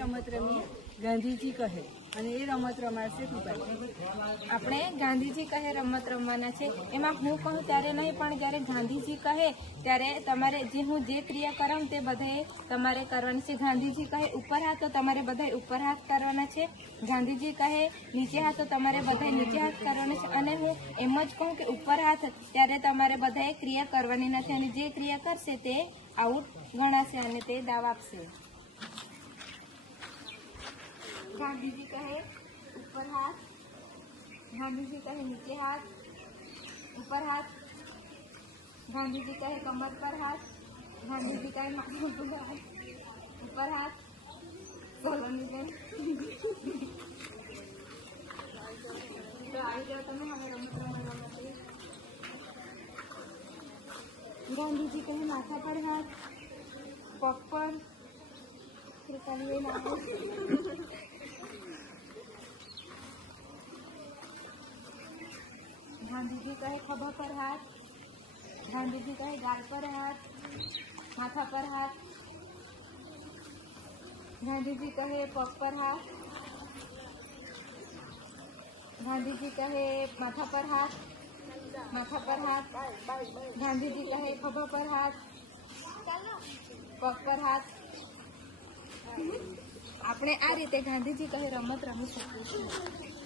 रमत रमीए गांधीजी कहे અને એ રમત રમાડશે કૃપાલી। આપણે ગાંધીજી કહે રમત રમવાના છે। એમાં હું કહું ત્યારે નહીં, પણ જ્યારે ગાંધીજી કહે ત્યારે તમારે હું જે ક્રિયા કરાવું તે બધાએ તમારે કરવાની છે। ગાંધીજી કહે ઉપર હાથ તો તમારે બધાએ ઉપર હાથ કરવાના છે। ગાંધીજી કહે નીચે હાથ તો તમારે બધાએ નીચે હાથ કરવાના છે। અને હું એમ જ કહું કે ઉપર હાથ, ત્યારે તમારે બધાએ ક્રિયા કરવાની નથી, અને જે ક્રિયા કરશે તે આઉટ ગણાશે અને તે દાવ આપશે। गांधीजी कहे ऊपर हाथ, गांधीजी कहे नीचे हाथ, ऊपर हाथ, गांधीजी कहे कमर पर हाथ, गांधीजी कहे माथे पर हाथ, ऊपर हाथ। बोलो नहीं तो आई जाओ तुम्हें हमें रमत रमत। गांधीजी कहे माथा पर हाथ, पग पर, गांधीजी कहे खभा पर हाथ, गांधीजी कहे गाल पर हाथ, माथा पर हाथ, गांधीजी कहे पग पर हाथ, गांधीजी कहे माथा पर हाथ, माथा पर हाथ, गांधीजी कहे खभा पर हाथ, पग पर हाथ। આપણે આ રીતે ગાંધીજી કહે રમત રમી શકીએ છીએ।